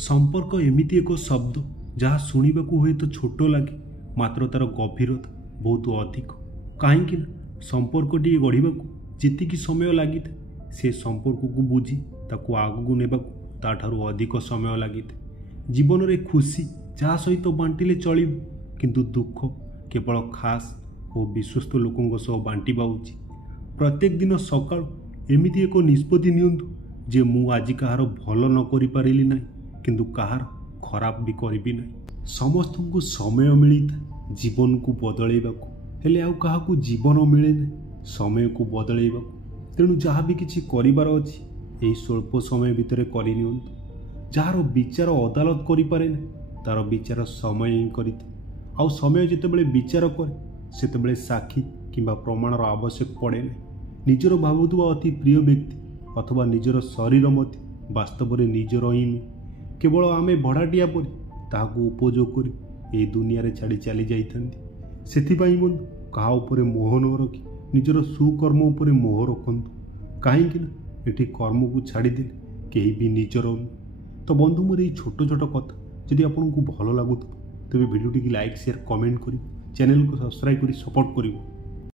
संपर्क एमिति एक शब्द जहाँ शुणा हुए तो छोट लगे मात्र तार गभीरता बहुत अधिक। कहीं संपर्कटी गढ़ा जी समय लगी से संपर्क को बुझी ताकू आगू ने ताठारू अधिक समय लगी। जीवन में खुशी जहाँ सहित बांटिले चल किंतु दुख केवल खास और विश्वस्त लोकों सह बांटा उचित। प्रत्येक दिन सकाल एमिति एक निष्पत्ति नियंतु जे मु आज कहार भल न करि पारिली ना किंतु कहार खराब भी करी ना। समस्त को समय मिलता जीवन को बदलैबा हेले आउ काहाकू जीवन मिले ना समय को बदलैबा। तेणु जहाँ भी किसी करिवार अछि एही स्वल्प समय भितर करि नियंतु। जार विचार अदालत करि पारे ना तार विचार समय ही करिते। आउ समय जेतेबेले विचार करे सेतेबेले साक्षी किंबा प्रमाणर आवश्यक पड़े ना। निजर भावुवा अति प्रिय व्यक्ति अथवा निजर शरीर मत वास्तव में निजर ही नुह केवल आमे भड़ाटिया परी ताहाकू उपयोग कर ए दुनिया रे छाड़ी चली जाइथांती। सेथिपाई बंधु कहा उपरे मोह न रखी निजर सुकर्म उपरे मोह रखंतु। कहीं एठी कर्म को छाड़ी देले केही भी निजर नुह। तो बंधु मोर ये छोट छोट कथा जदि आपको भल लगुथबो तेबे video T like share comment करी चैनल को सब्सक्राइब करी सपोर्ट करिवो।